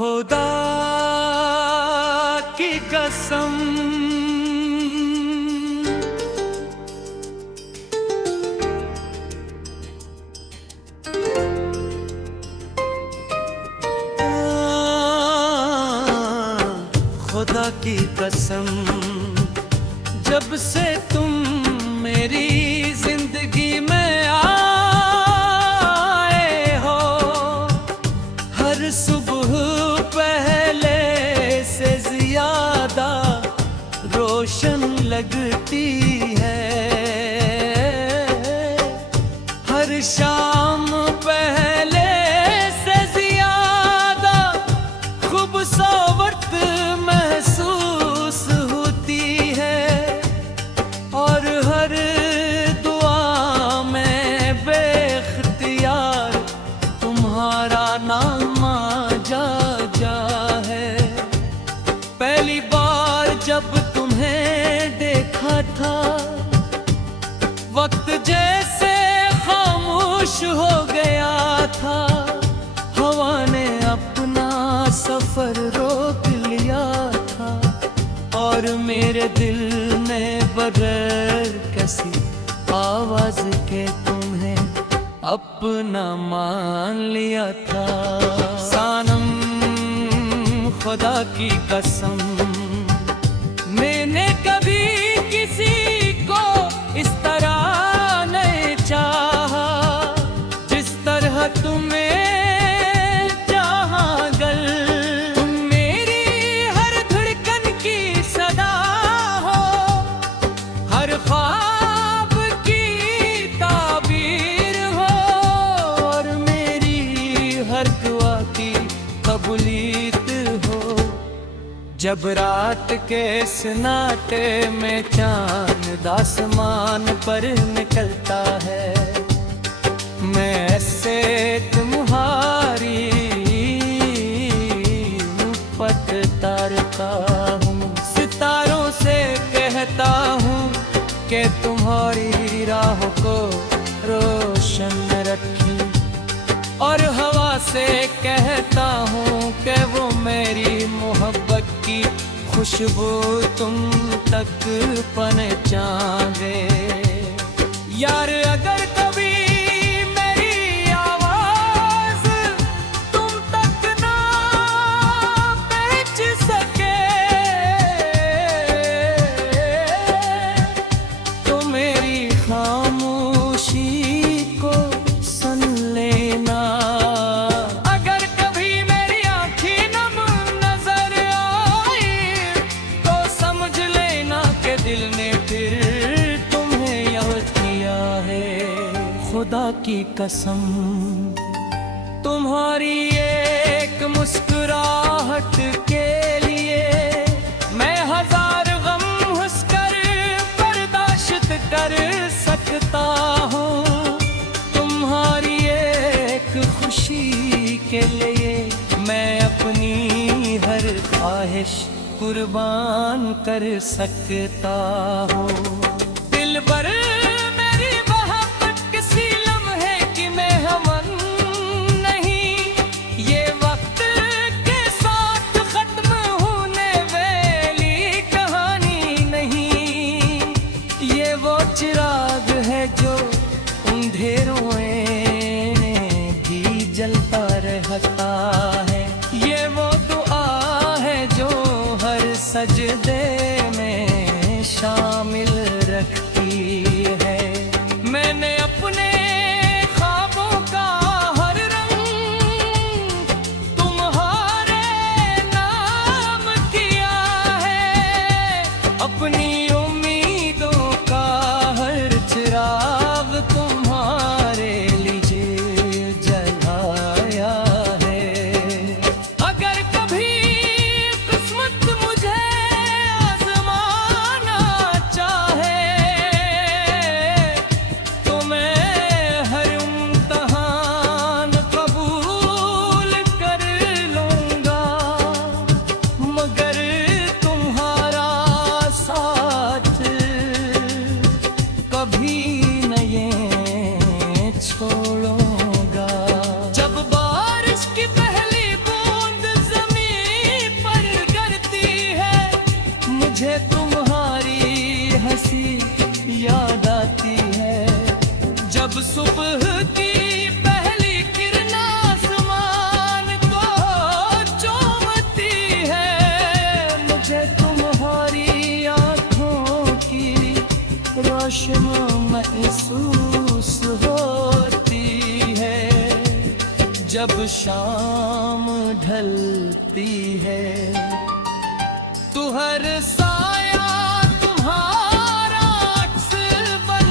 खुदा की कसम खुदा की कसम, जब से तुम मेरी जिंदगी में आए हो, हर सुबह पहले से ज्यादा रोशन लगती है। हर शाम पहले से ज्यादा खूबसूरत महसूस होती है, और हर दुआ में बेख्तियार तुम्हारा नाम जा है। पहली बार जब तुम्हें देखा था, वक्त जैसे खामोश हो गया था। हवा ने अपना सफर रोक लिया था, और मेरे दिल ने बगैर किसी आवाज के तुम्हें अपना मान लिया था। सनम खुदा की कसम, मैंने कभी किसी को इस तरह नहीं चाहा, जिस तरह तुम्हें चाहा गल। तुम मेरी हर धड़कन की सदा हो, हर ख्वाब की ताबीर हो, और मेरी हर दुआ की कबूलियत हो। जब रात के सन्नाटे में चांद आसमान पर निकलता है, मैं ऐसे तुम्हारी मुफ्त तारता हूँ। सितारों से कहता हूँ कि तुम्हारी राह को रोशन रखी, और हवा से कहता हूँ कि वो मेरी मोहब्बत की खुशबू तुम तक पहुंचावे। यार अगर कभी मेरी आवाज तुम तक ना पहुंच सके, तो मेरी खामोशी को सुन लेना। अगर कभी मेरी आँखें नम नजर आई, तो समझ लेना कि दिल ने फिर तुम्हें याद किया है। खुदा की कसम, तुम्हारी एक मुस्कुराहट के लिए मैं हजार गम हंसकर बर्दाश्त कर सकता हूँ। तुम्हारी एक खुशी के लिए मैं अपनी हर ख्वाहिश कुर्बान कर सकता हूँ। दिल भर मेरी मोहब्बत किसी लम्हे की मेहमान नहीं, ये वक्त के साथ खत्म होने वाली कहानी नहीं। ये वो चिराग है जो अंधेरों में भी जलता रहता है, ये वो दुआ है जो हर सजदे में शामिल जब शाम ढलती है तू हर साया तुम्हारा अक्स बन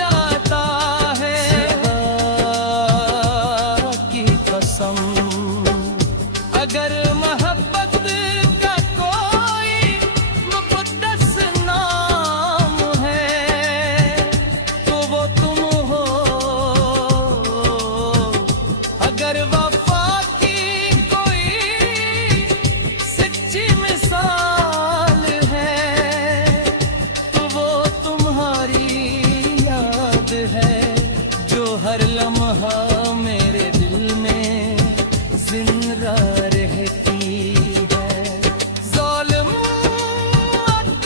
जाता है। खुदा की कसम अगर मोहब्बत का कोई मुक़द्दस नाम है तो वो तुम हो। अगर वफा की कोई सच्ची मिसाल है तो वो तुम्हारी याद है जो हर लम्हा मेरे दिल में जिंदा रहती है। ज़ालिम वक्त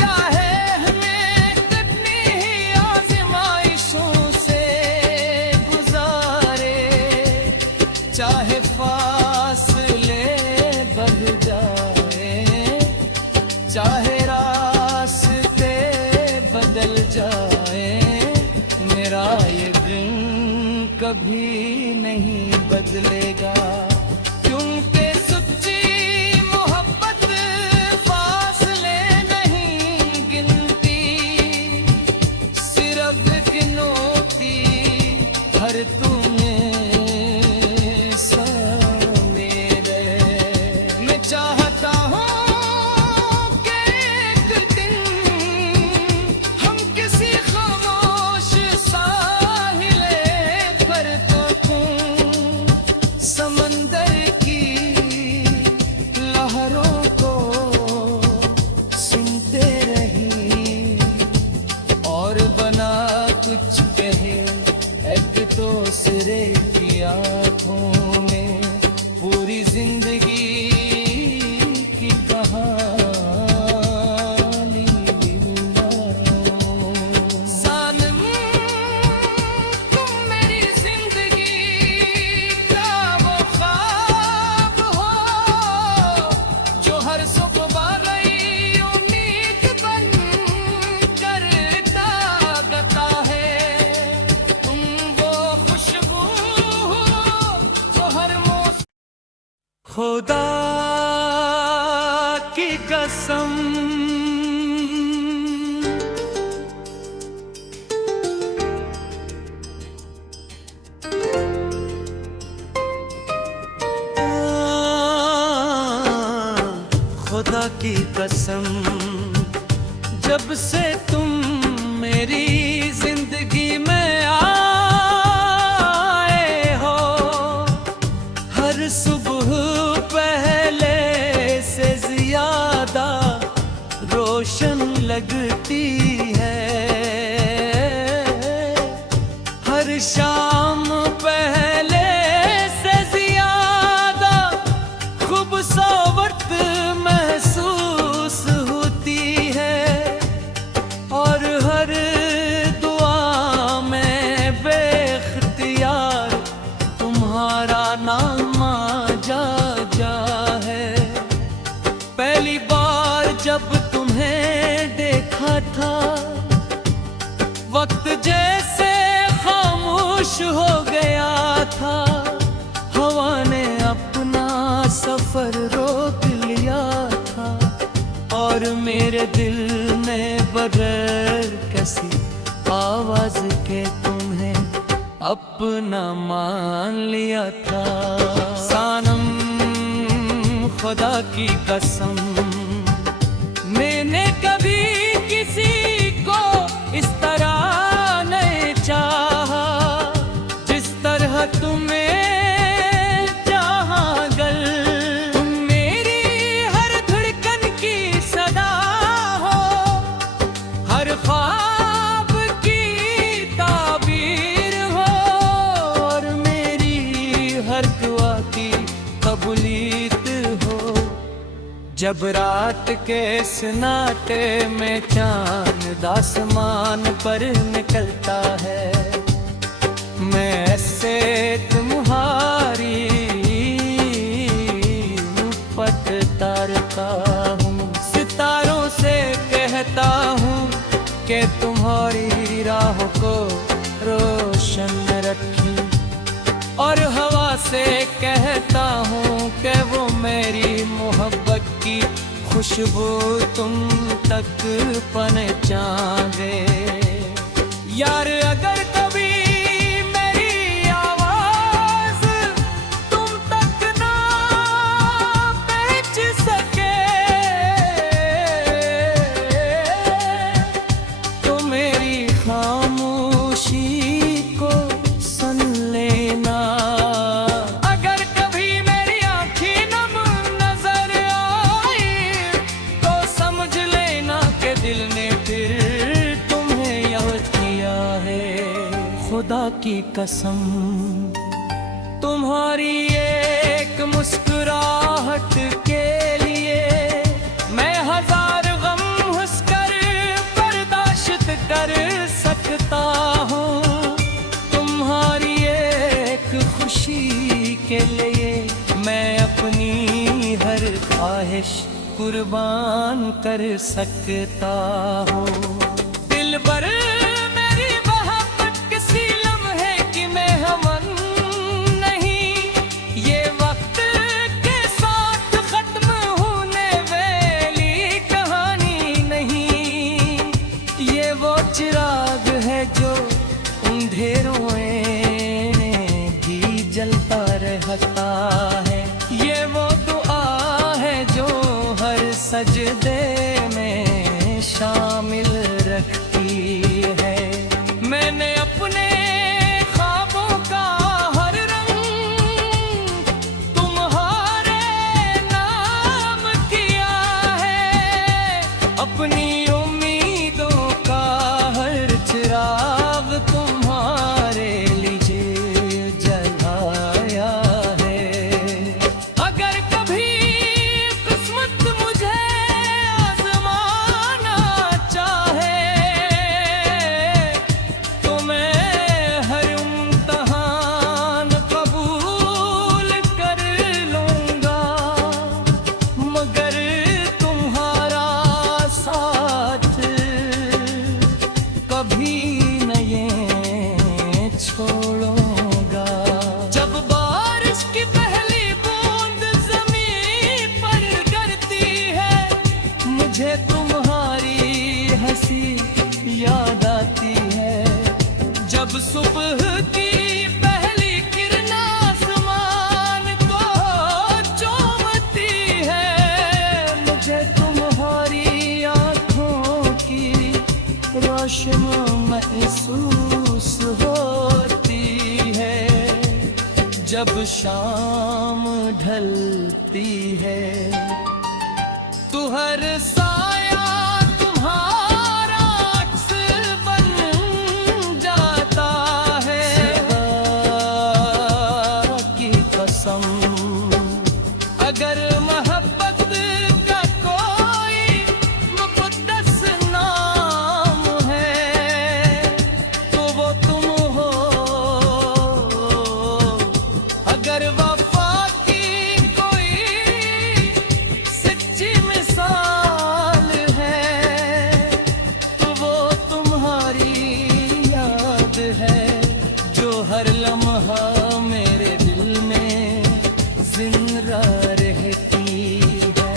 चाहे हमें कितनी ही आज़माइशों से गुजारे, चाहे फासले बढ़ जाए, चाहे रास्ते बदल जाए, मेरा ये दिन कभी नहीं बदलेगा। क्योंकि सच्ची मोहब्बत फासले नहीं गिनती, सिर्फ गिनती हर तुम्हें सवेरे। मैं चाहता हूँ कि एक दिन हम किसी खामोश साहिले पर तकूं समंदर की लहरों को सुनते रहीं और बना कुछ कहे एक दूसरे की आँखों में पूरी जिंदगी की कहानी बनाओ। सानम तुम मेरी जिंदगी का वो ख्वाब हो जो हर सुबह नई उम्मीद बन कर ताकता है। तुम वो खुशबू हो जो हर मौसम। खुदा की कसम खुदा की कसम जब से तुम मेरी जिंदगी में आए हो, हर सुबह पहले से ज्यादा रोशन लगती है। हर शाम पहले से ज्यादा खूबसूरत महसूस होती है और हर दुआ में बेख्तियार तुम्हारा नाम जा है। पहली बार जब तुम्हें देखा था वक्त जैसे खामोश हो गया था। हवा ने अपना सफर रोक लिया था और मेरे दिल ने बगैर किसी आवाज के तुम्हें अपना मान लिया था। सानम खुदा की कसम मैंने कभी किसी को इस तरह नहीं चाहा जिस तरह तुम्हें चाहा गल। तुम मेरी हर धड़कन की सदा हो, हर ख्वाब की ताबीर हो और मेरी हर दुआ की कबूलियत हो। जब रात के सन्नाटे में चांद आसमान पर निकलता है, मैं ऐसे तुम्हारी मुफ्त तारता हूँ। सितारों से कहता हूँ कि तुम्हारी राह को रोशन रखी और से कहता हूँ कि वो मेरी मोहब्बत की खुशबू तुम तक पहचाने। यार अगर कभी मेरी आवाज तुम तक ना पहुंच सके तो मेरी खामोशी को सुन लेना। अगर कभी मेरी आंखें नम नजर आई तो समझ लेना कि दिल ने फिर तुम्हें याद किया है। खुदा की कसम तुम्हारी एक मुस्कुराहट के लिए मैं हजार गम हंसकर बर्दाश्त कर सकता हूँ। तुम्हारी एक खुशी के लिए मैं अपनी हर ख्वाहिश कुर्बान कर सकता हूँ। दिल भर मेरी मोहब्बत किसी लम्हे की मैं हमन नहीं, ये वक्त के साथ खत्म होने वाली कहानी नहीं। ये वो चिराग है जो अंधेरों में भी जलता रहता है। ये वो दुआ है जो हर सजदे में शामिल रखती है। मैंने अपने ख्वाबों का हर रंग तुम्हारे नाम किया है। अपनी उम्मीदों का हर चिराग तुम्हारे लिए जलाया है। अगर कभी किस्मत मुझे आजमाना चाहे तो मैं हर इम्तिहान कबूल कर लूंगा, मगर तुम्हारा साथ कभी न ये छोड़ूंगा। जब बारिश की पहली बूंद ज़मीन पर गिरती है मुझे तुम्हारी हंसी याद आती है। जब सुबह की पहली किरण आसमान को चूमती है मुझे तुम्हारी आँखों की रोशनी महसूस होती है। जब शाम ढलती है तो हर साया तुम्हारा अक्स बन जाता है। खुदा की कसम अगर मोहब्बत का कोई मुक़द्दस नाम है तो वो तुम हो। अगर वफा की कोई सच्ची मिसाल है तो वो तुम्हारी याद है जो हर लम्हा मेरे दिल में जिंदा रहती है।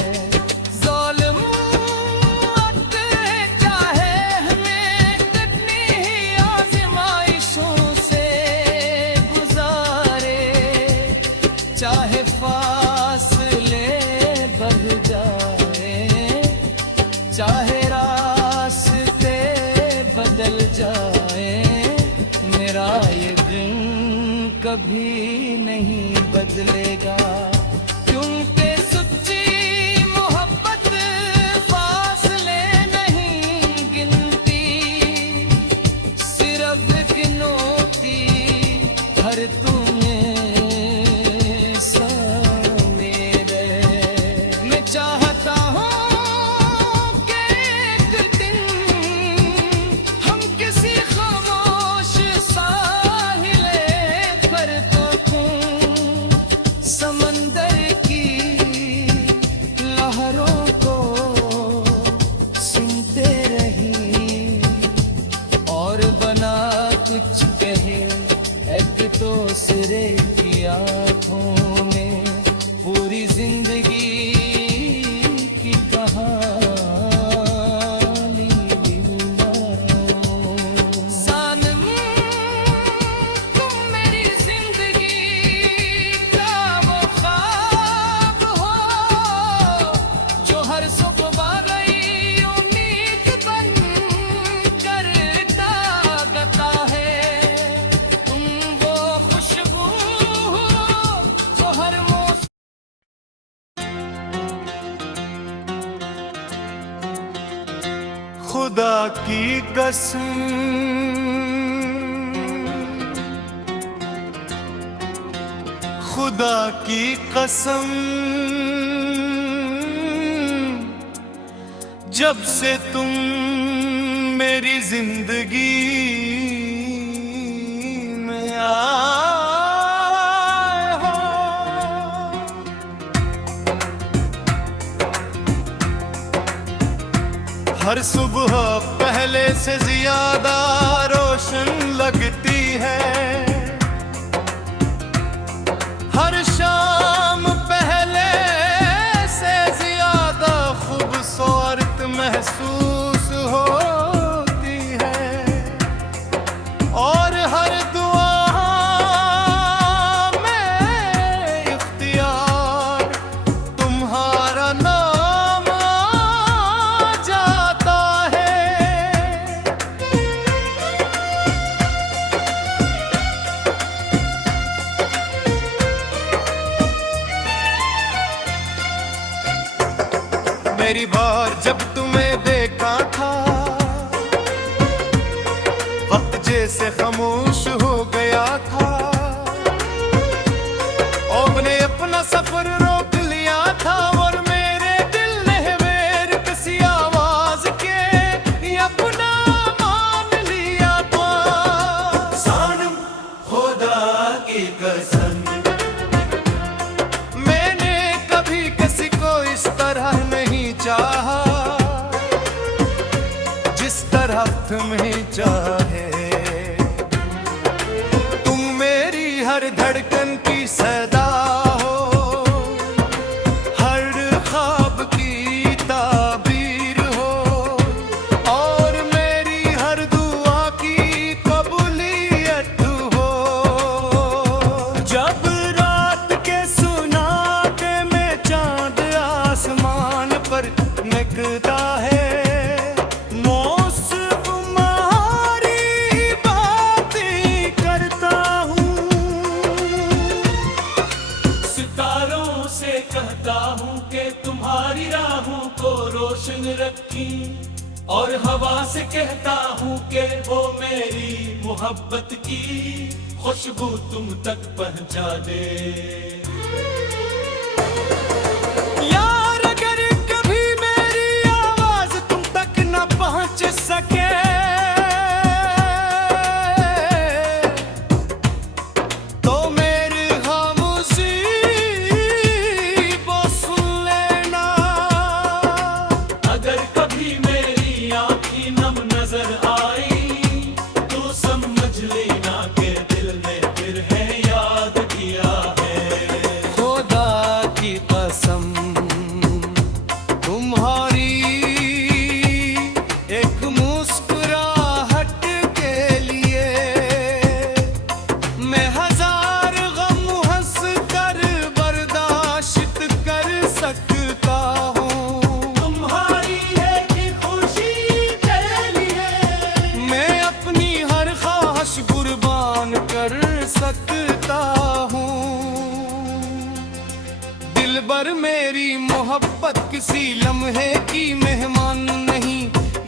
ज़ालिम वक्त चाहे हमें कितनी ही आज़माइशों से गुजारे, चाहे फासले बढ़ जाए, चाहे रास्ते बदल जाए, मेरा ये दिन कभी नहीं बदलेगा। क्योंकि सच्ची मोहब्बत फासले नहीं गिनती, सिर्फ गिनती हर तुम्हें मेरे। मैं चाहता हूँ कि एक दिन हम किसी खामोश साहिले पर तो सम खुदा की कसम, खुदा की कसम, जब से तुम मेरी जिंदगी में आए हो, हर सुबह पहले से ज्यादा रोशन लगती है, हर शाम पहले से ज्यादा खूबसूरत महसूस होती है, और हर दुआ में इख्तियार तुम्हारा नाम आ जाता है। मेरी बार जब तुम्हें देखा था, वक्त जैसे खामोश हो गया था, और ने अपना सफर रोक लिया था, और मेरे दिल ने मेर किसी आवाज के अपना मान लिया था। सानम खुदा की कसम, मैंने कभी किसी को इस तरह नहीं चाहा जिस तरह तुम्हें चाहे। तुम मेरी हर धड़कन की सदा हो, हर ख्वाब की ताबीर हो, और मेरी हर दुआ की कबूलियत हो। जब रात के सुनाते में चांद आसमान पर निकलता है, मौसम बातें करता हूँ, सितारों से कहता हूँ कि तुम्हारी राहों को रोशन रखी, और हवा से कहता हूँ कि वो मेरी मोहब्बत की खुशबू तुम तक पहुँचा दे। यार अगर कभी मेरी आवाज तुम तक न पहुंच सके, तो मेरी खामोशी वो सुन लेना। अगर कभी मेरी आँखें नम नजर आई, तो समझ लेना कि दिल ने फिर है याद किया है। खुदा की कसम, तुम्हारी एक मुस्कुराहट के लिए मैं हजार गम हंस कर बर्दाश्त कर सकता हूँ। तुम्हारी एक खुशी के लिए मैं अपनी हर ख्वाहिश कुर्बान कर सकता हूँ। दिलबर मेरी मोहब्बत किसी लम्हे की मेहमान नहीं,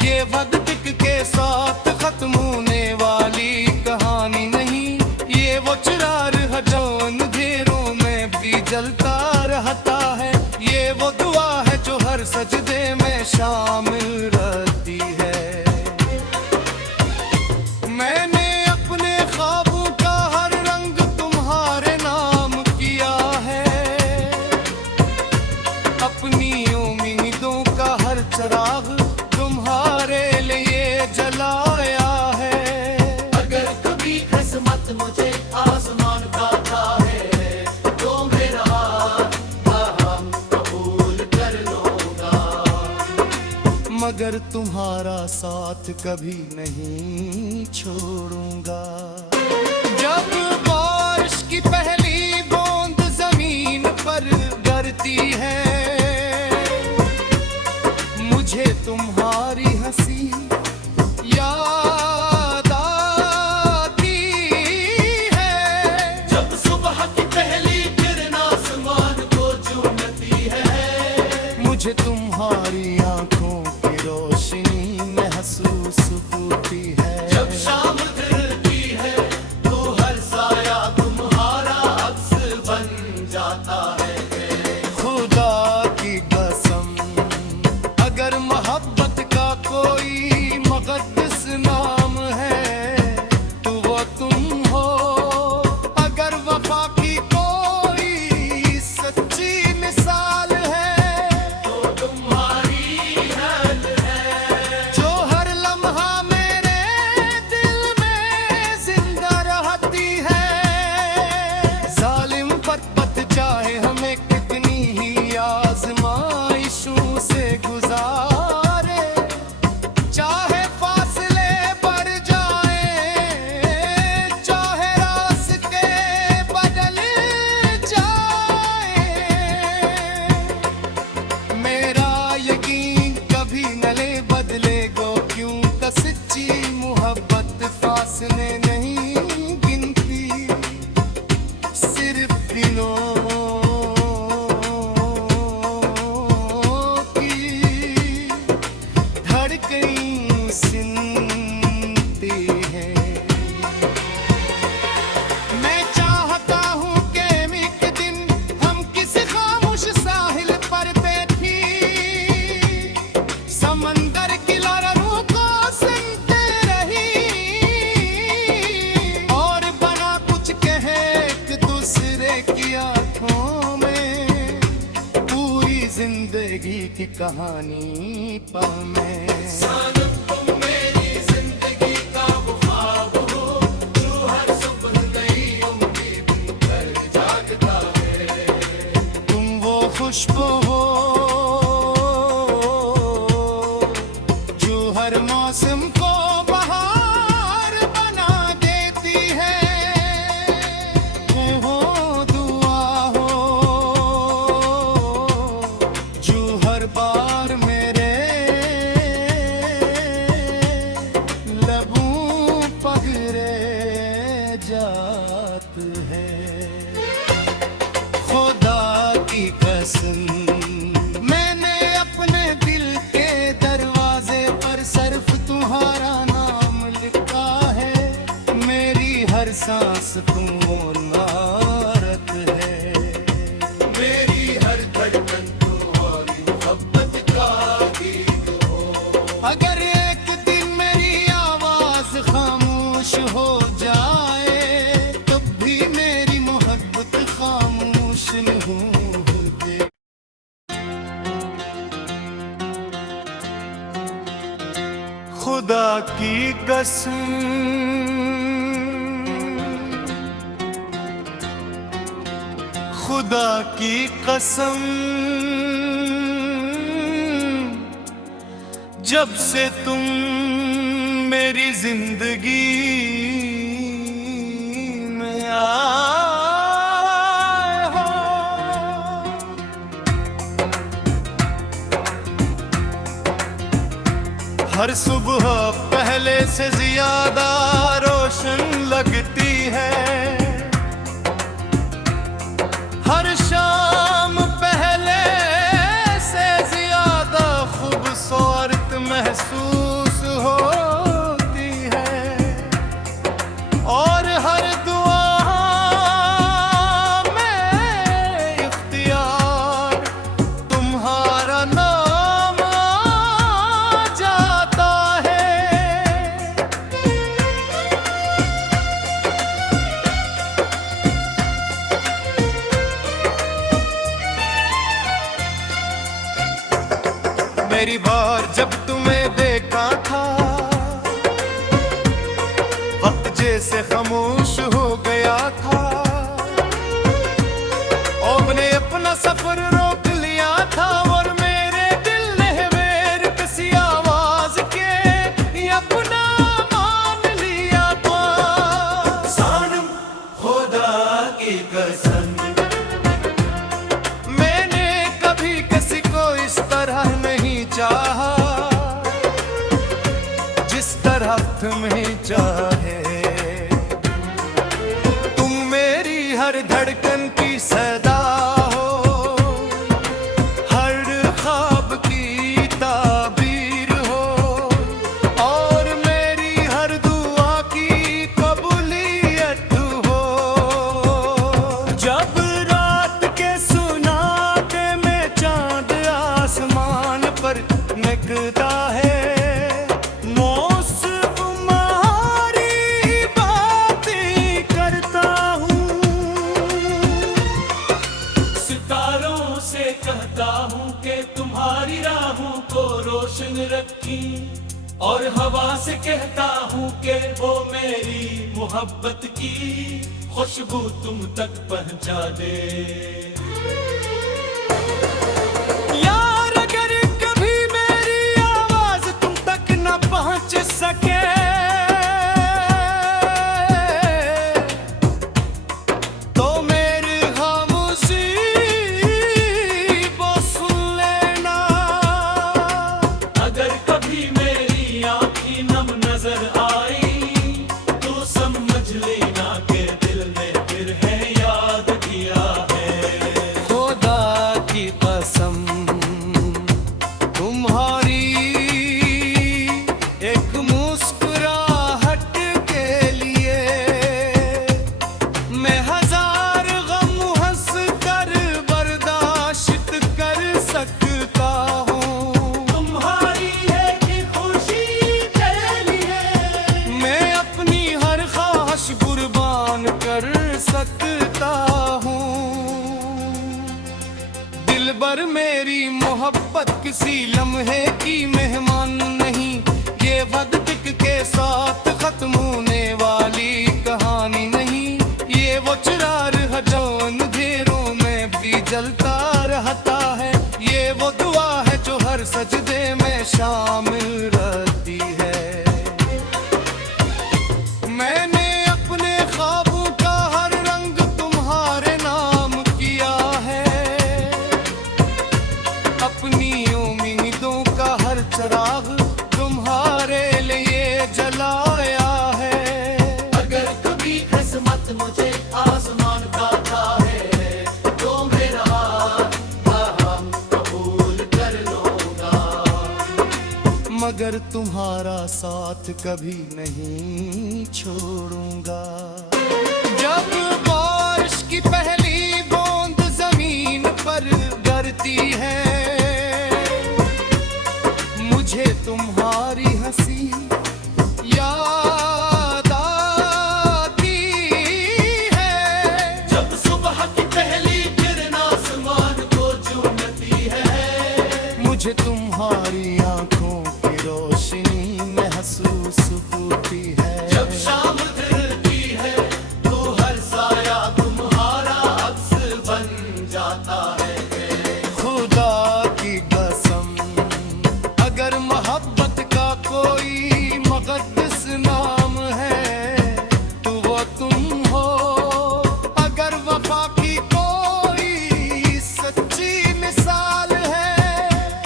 ये वक्त के साथ खत्म होने वाली कहानी नहीं। ये वो चिराग है जो अंधेरों में भी जलता रहता है, ये वो दुआ है जो हर सजदे में शामिल रहती है। मैंने अपने ख्वाबों का हर रंग तुम्हारे नाम किया है, अपनी उम्मीदों का हर चिराग तुम्हारे लिए जलाया है। अगर कभी किस्मत मुझे आसमान का है, तो मेरा हम कबूल कर लूंगा, मगर तुम्हारा साथ कभी नहीं छोड़ूंगा। जब बारिश की पहली बूंद जमीन पर गिरती है, मुझे तुम्हारी हंसी याद आती है। जब सुबह की पहली किरण आसमान को चूमती है, मुझे तुम्हारी आंखों की रोशनी महसूस चाहता है। खुदा की कसम, अगर मोहब्बत का कोई मुक़द्दस नाम है तो वो तुम हो। अगर वफा की कोई सच्ची मिसाल है तो तुम्हारी हाल है। जो हर लम्हा मेरे दिल में जिंदा रहती है। जालिम पर चाहे हमें कितनी ही आज़माइशों से गुजारे, चाहे फासले बढ़ जाए, चाहे रास्ते बदल जाए, मेरा यकीन कभी न ले बदलेगो। क्यों का सच्ची मोहब्बत फासले नहीं गिनती, सिर्फ दिलों की धड़कनें सुनती है। मैं चाहता हूँ कि एक दिन हम किसी खामोश साहिल पर बैठी समंदर की लहरों को सुनते रही, और बना कुछ कहे एक दूसरे की आंखों में पूरी जिंदगी की कहानी पाऊं। सनम तुम मेरी जिंदगी का वो ख्वाब हो जो हर सुबह नई उम्मीद पर जागता है। तुम वो खुशबू हो जो हर मौसम को बहार बना देती है। वो दुआ हो जो हर बार मेरे लबों पगरे जात है। खुदा की कसम, मैंने अपने दिल के दरवाजे पर सिर्फ तुम्हारा नाम लिखा है। मेरी हर सांस तुम नारत है। मेरी हर धड़कन तुम्हारी मोहब्बत का गीत हो। अगर एक दिन मेरी आवाज खामोश हो जाए तब भी मेरी मोहब्बत खामोश नहीं होती। खुदा की कसम, खुदा की कसम, जब से तुम मेरी जिंदगी में आए हो, हर सुबह पहले से ज्यादा रोशन लगती है। हर शाम पहले से ज्यादा खूबसूरत महसूस होती है। और हर दुआ में इख्तियार तुम्हारा नाम आ जाता है। मेरी बार जब तुम्हें देखा था वक्त जैसे खामोश हो गया था। और ने अपना सफर रोक लिया था और मेरे दिल ने मेरे किसी आवाज के अपना मान लिया था। सनम खुदा की कसम, मैंने कभी किसी को इस तरह नहीं चाहा जिस तरह तुम्हें चाहे। तुम मेरी हर धड़कन की सदा हो सितारों से कहता हूँ कि तुम्हारी राहों को रोशन रखी, और हवा से कहता हूँ कि वो मेरी मोहब्बत की खुशबू तुम तक पहुँचा दे। यार अगर कभी मेरी आवाज तुम तक न पहुंच सके तो मेरी खामोशी वो सुन लेना। अगर कभी मेरी आँखें नम नजर आई तो समझ लेना कि दिल ने फिर है याद किया है। खुदा की कसम तुम्हारी एक मुस्कुराहट के लिए मैं हजार गम हंस कर बर्दाश्त कर सकता हूँ। तुम्हारी एक खुशी के लिए मैं अपनी हर ख्वाहिश कुर्बान कर सकता हूँ। दिलबर मेरी मोहब्बत किसी लम्हे की मेहमान नहीं, ये वक्त के साथ खत्म होने वाली कहानी नहीं। ये वो चिराग है जो अंधेरों में भी जलता रहता है, ये वो दुआ है जो हर सजदे में शामिल रहती है। मैंने अपने ख्वाबों का हर रंग तुम्हारे नाम किया है, अपनी उम्मीदों का हर चिराग तुम्हारे लिए जलाया है। अगर कभी किस्मत मुझे आसमान का चाहे तो मेरा हम कबूल कर लूंगा, मगर तुम्हारा साथ कभी नहीं छोड़ूंगा। जब बारिश की पहली बूंद जमीन पर गिरती है मुझे तुम्हारी हंसी याद आती है। जब सुबह की पहली किरण आसमान को चूमती है मुझे तुम्हारी आंखों की रोशनी महसूस होती है। जब शाम ढलती है तो हर साया तुम्हारा अक्स बन जाता है। खुदा की कसम अगर मोहब्बत का कोई मुक़द्दस नाम है तो वो तुम हो, अगर वफा की कोई सच्ची मिसाल है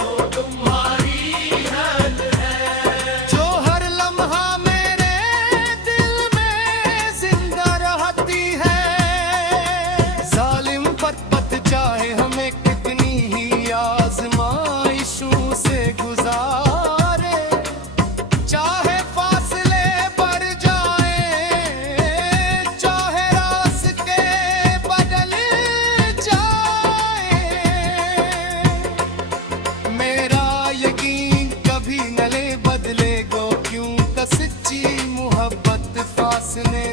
तो तुम्हारी हाल है। जो हर लम्हा मेरे दिल में जिंदा रहती है। जालिम पर चाहे हमें कितनी ही आजमाइशों से गुजारे, चाहे फासले बढ़ जाए, चाहे रास्ते बदल जाए, मेरा यकीन कभी न ले बदलेगो क्यों सच्ची मोहब्बत फासले